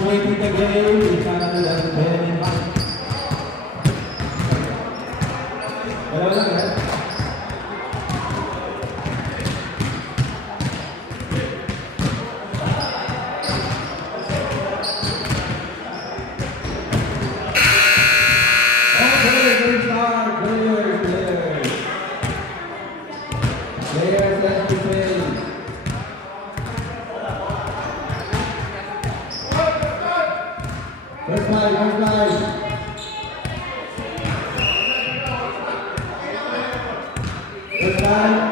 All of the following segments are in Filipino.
Making the game, we Canada doesn't pay any money. Dalawa lang yan. Okay, good start. Players. Players, let's be playing. First line. First line.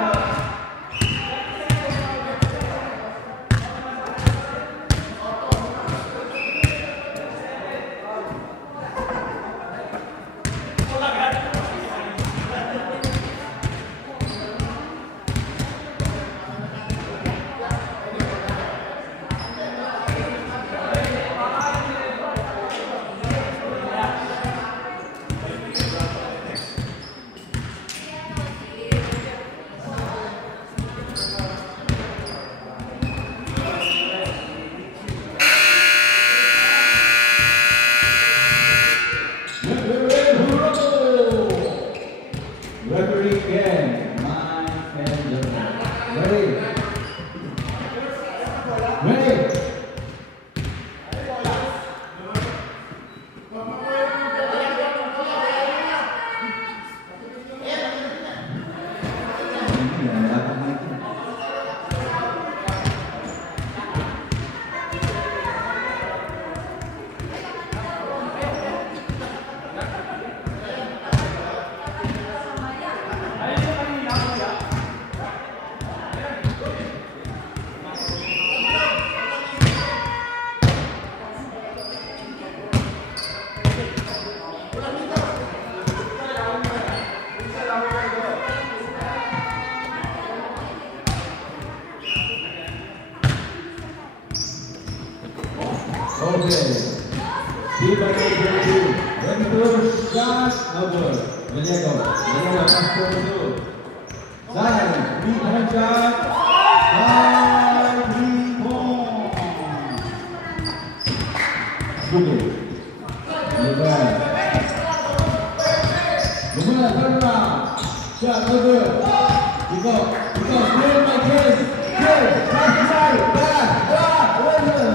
Referee again, Mike Henderson. Ready? Okay. Keep on it, then push, shot, no good. Vallejo, pass for two. Zion, 3-point shot, 3-point. Good. Lumana, turn around. Shot, no good. You go, good, my kids. Good, pass inside, back, winner.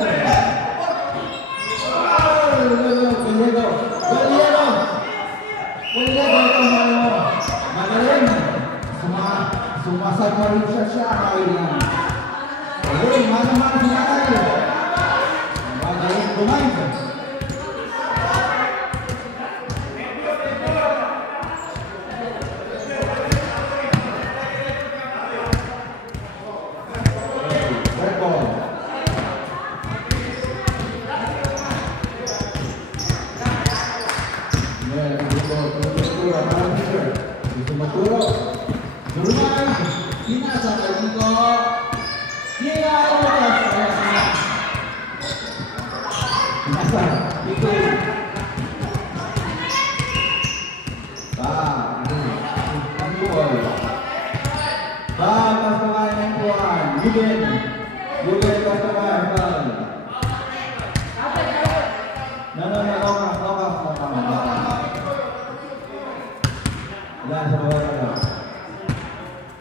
Magaling. Sumasag pa rin siya. Magaling, mana-mana sinakay. Magaling kumain.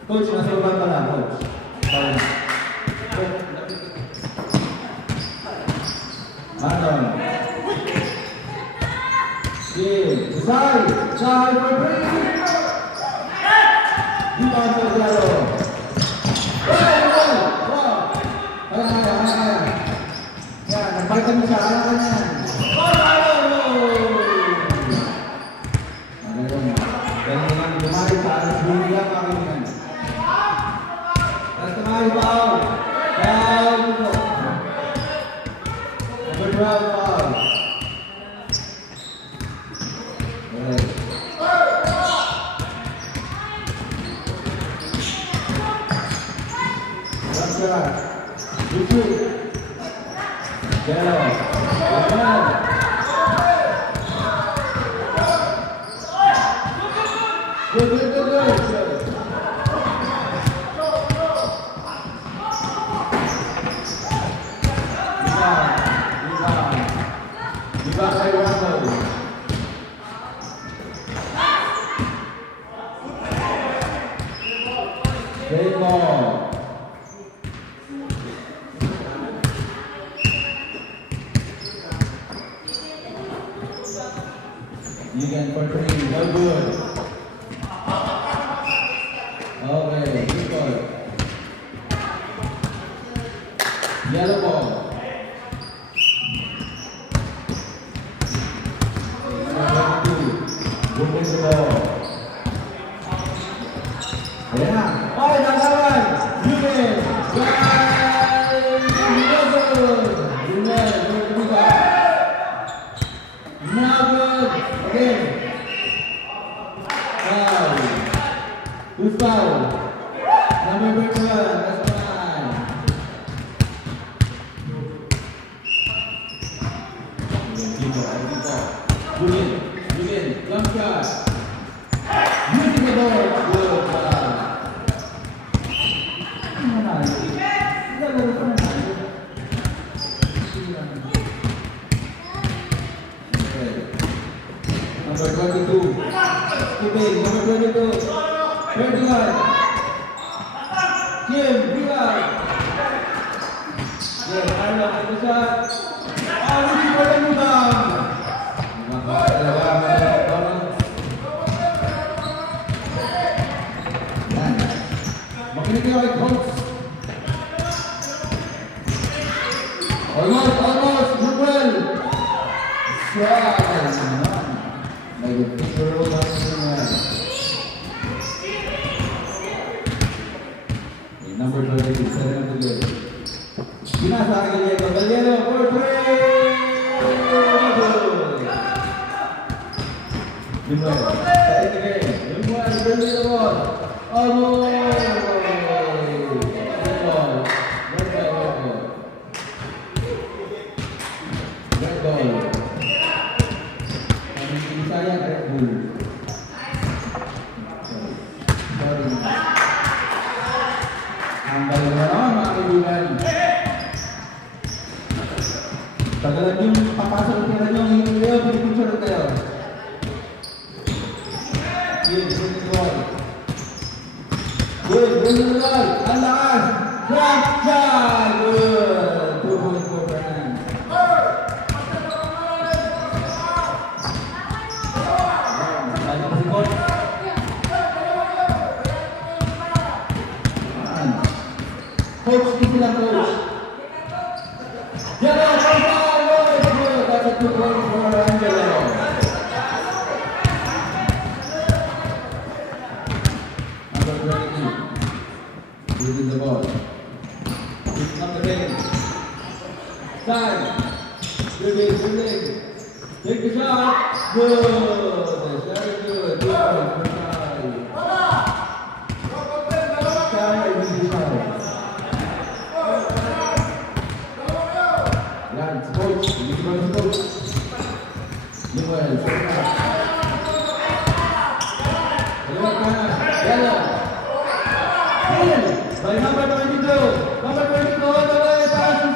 Coach, nasa ulan pa lang, coach. Manon. Zay for three. Di ba ang pagkalo? Kaya. Yan, nagpalitan mo siya. Alam ka niyan. Ganyan lang, lumari sa alas buhay ang pakinggan. Tapos tumayo, foul. Foul mo. Overdrive, foul. Good. good. Rebound by Rumble. Great ball. You can for three, no good. Okay, good ball. Yellow ball. Moving the ball. Ayan na. Okay, nakawan. Yumin. Guys! Yumin. Good ba? Now good. Again. Foul. Who's foul? Number 12. That's fine. Yumin. Jump shot. Using the ball. Good. Number 22. Skipping. Number 22. 21. Kim. Bilal. Yes, Arlo. Ito siya. Lucy for the rebound. Makinig kayo kay coach. Almost, Ruben. Strike. May picture na naman. Number 22, 7 of the game. Ginasa ang Gallego. Gallego for 3. Meanwhile, set the game. Meanwhile, bring the ball. Almost. Red ball. Ang sayang Red Bull. Sorry. Ang galing na naman mga kaibigan. Tagalan yung papasok ng tira nyo. Hindi kayo, pinipicture kayo. Good, good ball. Good, good ball. Ang lakas. Drop shot. Good. 2 points for Fernand. Coach, easy lang coach. Yellow, good. That's a 2 points for Angelo. Number 22. Losing the ball. Picking up the game. Side. Good leg. Take the shot. Good. That's very good. 2 points for Side. Side, easy shot. Coach, ini bagus coach. Lewat kanan, yellow. By number 22, number 22, away pass to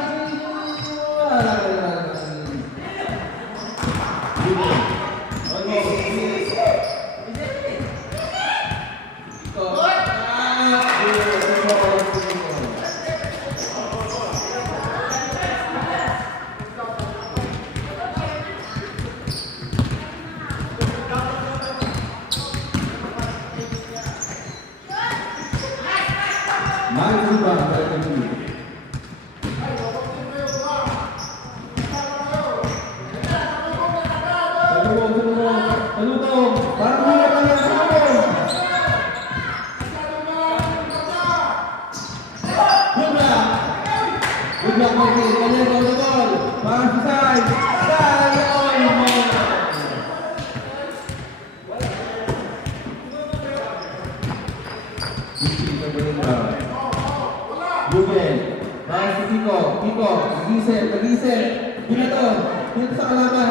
Nagising. Dito sa kalaban.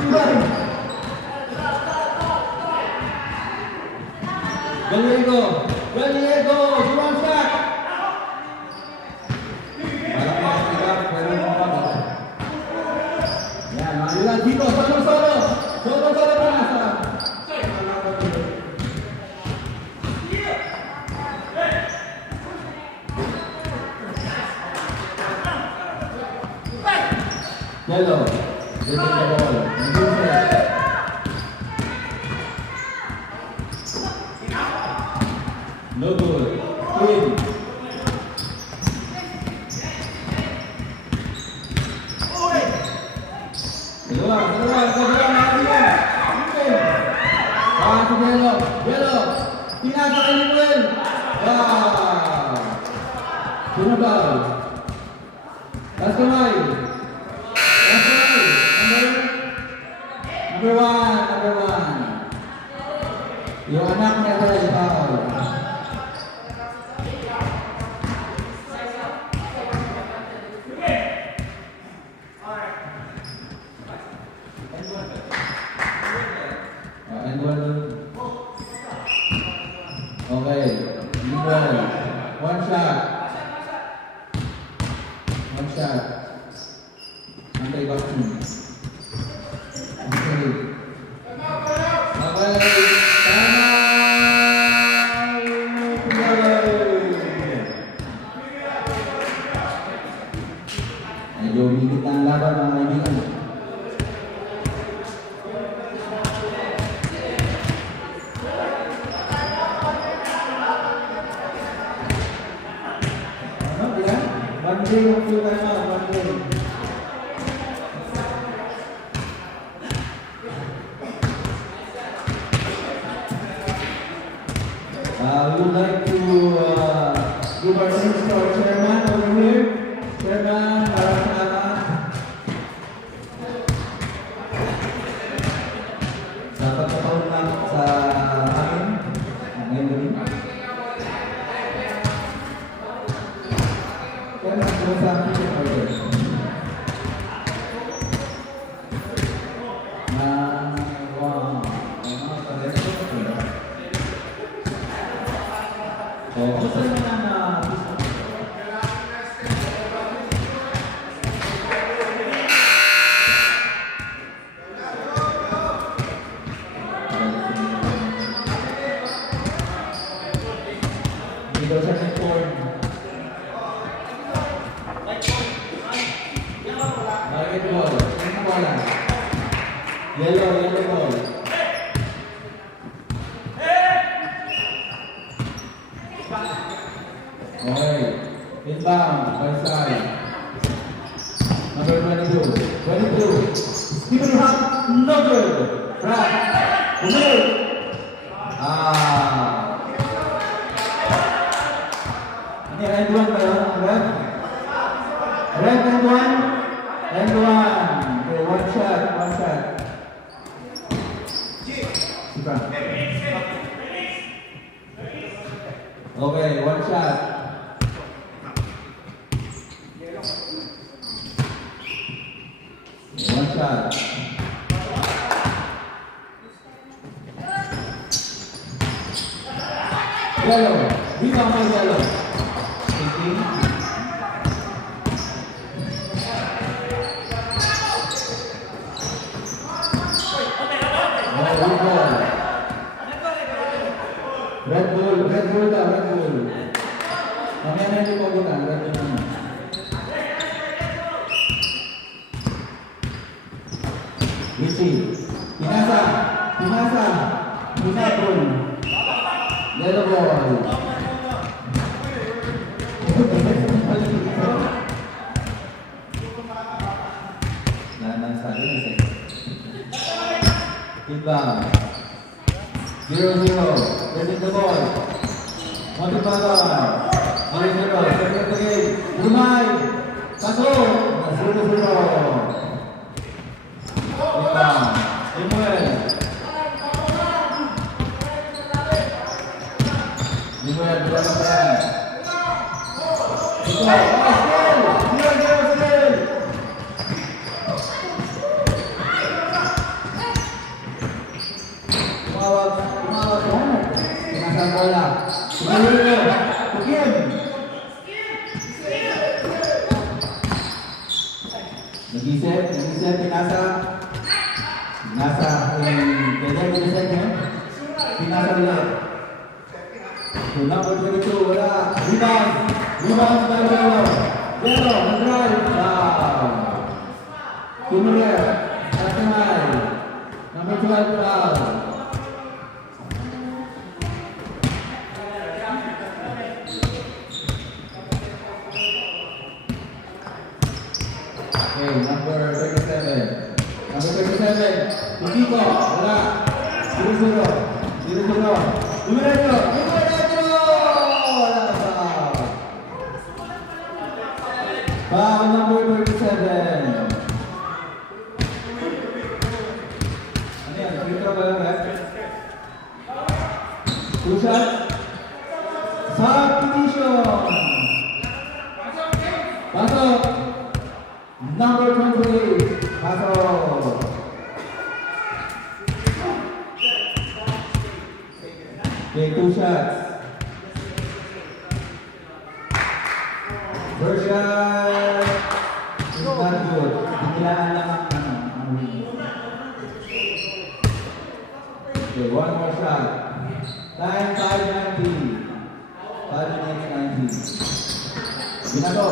Subay. Gallego! Gallego! One shot! Parang makakilap, pero mababa. Yan, malilan dito. Solo-solo! Solo-solo pa nasa. Yellow. This is the ball. No good. In. Dalawa. Pasok yellow. Yellow. Pinasa kay Limuel. Wow. Sumabaw. Last kamay. Number one. Yung anak niya tayo ipakaw. And one. Okay. One shot. Antay-vaccine. Okay. Medyo higit ang laban mga kaibigan. Ano bilang? One day yung full time out, one day. We would like to give our thanks to our chairman over here. Chairman, maraming salamat. Sa pagkataon lang sa amin. Ngayon din. Chairman, kung sa akin yung order. Dito sa record. Bakit ball? Ano bola? Yellow ball. Okay. Inbound, by side. Number 22. Stephen Hunt, no good. Right. Good. Ini end one ba yun? Red end one? End one. Okay, one shot. Sipa. Okay, one shot. One shot. Yellow. Viva my yellow. Red Bull. Mamaya na yung pagutan, Red Bull naman. Richie, pinasa, Bull. Yellow ball. Inbound. 0-0. Getting the ball. Motivator. 0-0. Second game. Lumay. Pasok. 0-0. Inbound. Limuel. Berapa persen? Still. Tumawag. ang bola. Tumalino. Tukim. Nag-isip, pinasa. Kaya nag-isip niya. Pinasa ulit. So, number 22, wala. Rebound by Velo. Velo, nag-drive. Kumulir. Tatanay. Number 12, foul. Okay, number 37. Number 37, Tutico, wala. 0-0. Dumiretso! Wala ka foul. Foul number 37. Ano yan? Free throw ba yun, ref? Two shots. Substitution. Pasok. Number 28. Pasok. Okay, two shots. First shot is not good. Biglaan lang ang okay, one more shot. Time 5:19. 5 minutes 19. Binato.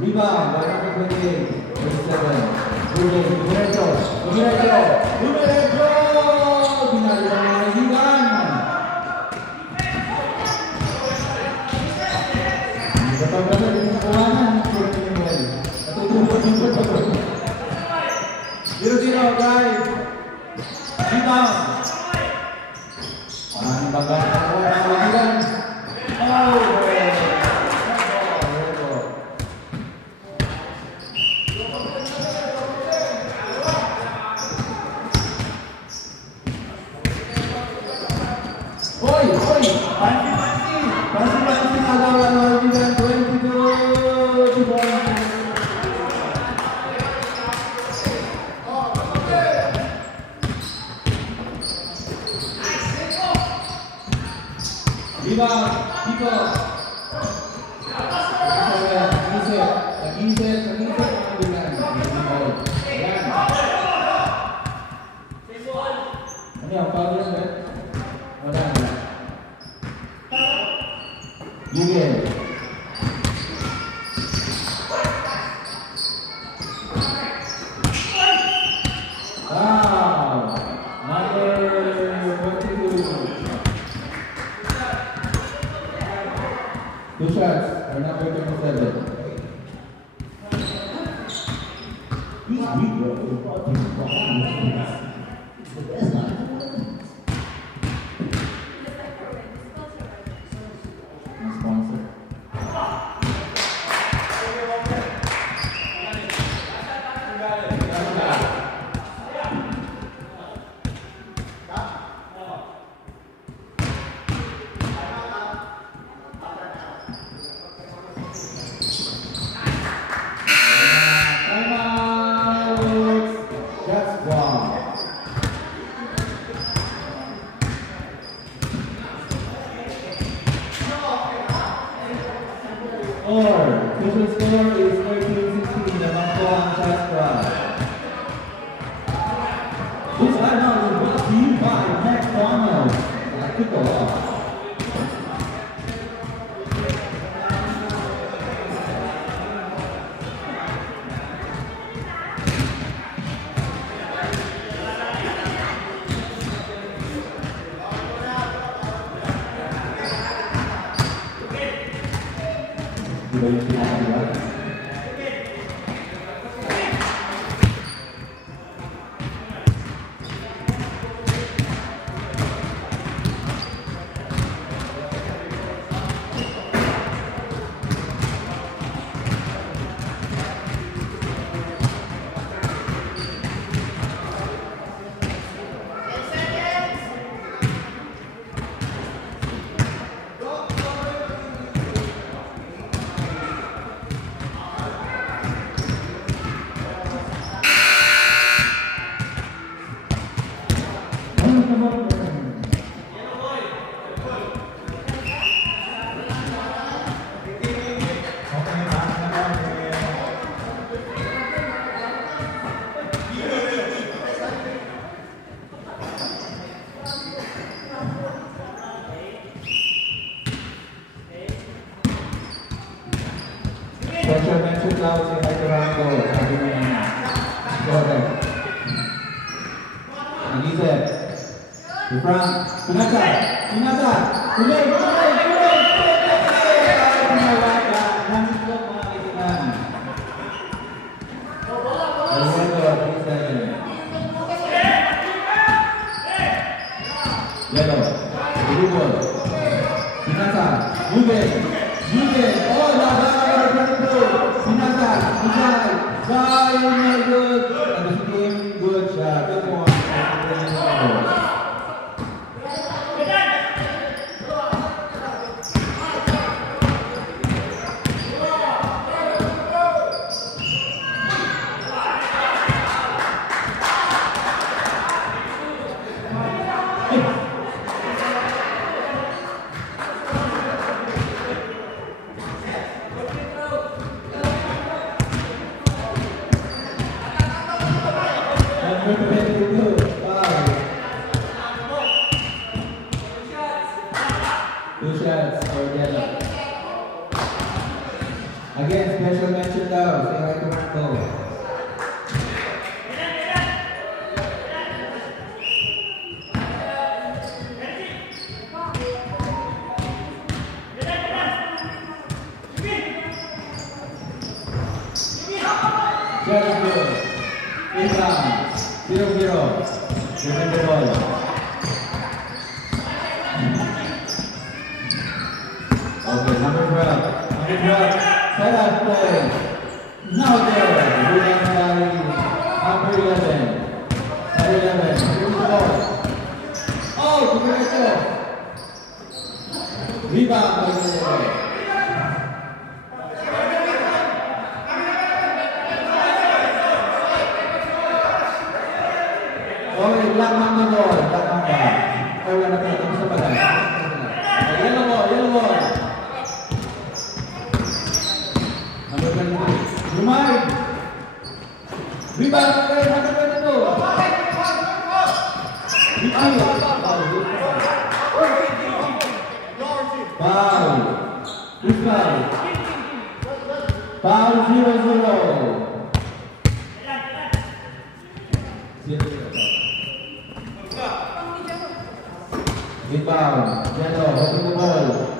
Rebound by number 28. 37. Dumiretso. Binalo ng mga kaibigan. Kapag din sa kawanan, puro pinimol. Natutupot. 0-0, guys. Rebound. Ang baga ng mga kaibigan. Pansi nagawa ng kaibigan. 22. Rebound, Pico. Nag-isip ang kaibigan. Ayan. Ano yan? Foul yan, ba? Wala na. Julian. Wow. Number 22. Two shots for number 27. This week, bro, is about to be it's the best night. Sponsor. Official score is 13-16. Naman po ang shot clock. This timeout is brought to you by McDonald's. Ito. Diba yung pinakaliwa? mention daw si Hector Rango. Sabi mo yan. Correct. Nag-isip. Si Frank. Pinasa. Pinasa. Tuloy. Tuloy. Tuloy. Pinawaka. Nangitlog mga kaibigan. Alberto, 3-7. Yellow. Rubol. Pinasa. Ruben. Ruben. Oh, laban. Pinasa. Pinasa. Sai. Good. And the team. Good shot. Good one. Two shots for yellow. Again, special mention daw. Say hi to Marco. Shot is good. Inbound. 0-0. Defend the ball. Okay, number 12. Number 12. Set up play. Now there. Julian Sari. Number 11. Number 11. Here's the ball. Oh, Kumirito. Rebound by Kumirito. Okay, black man na ball. Black man ba? Ay, wala na pala. Tapos na pala. Yellow ball. Yellow ball. Number 23. Lumay! Rebound! Number 22! Foul! Who's foul? Foul 0-0. Rebound. Yellow. Holding the ball.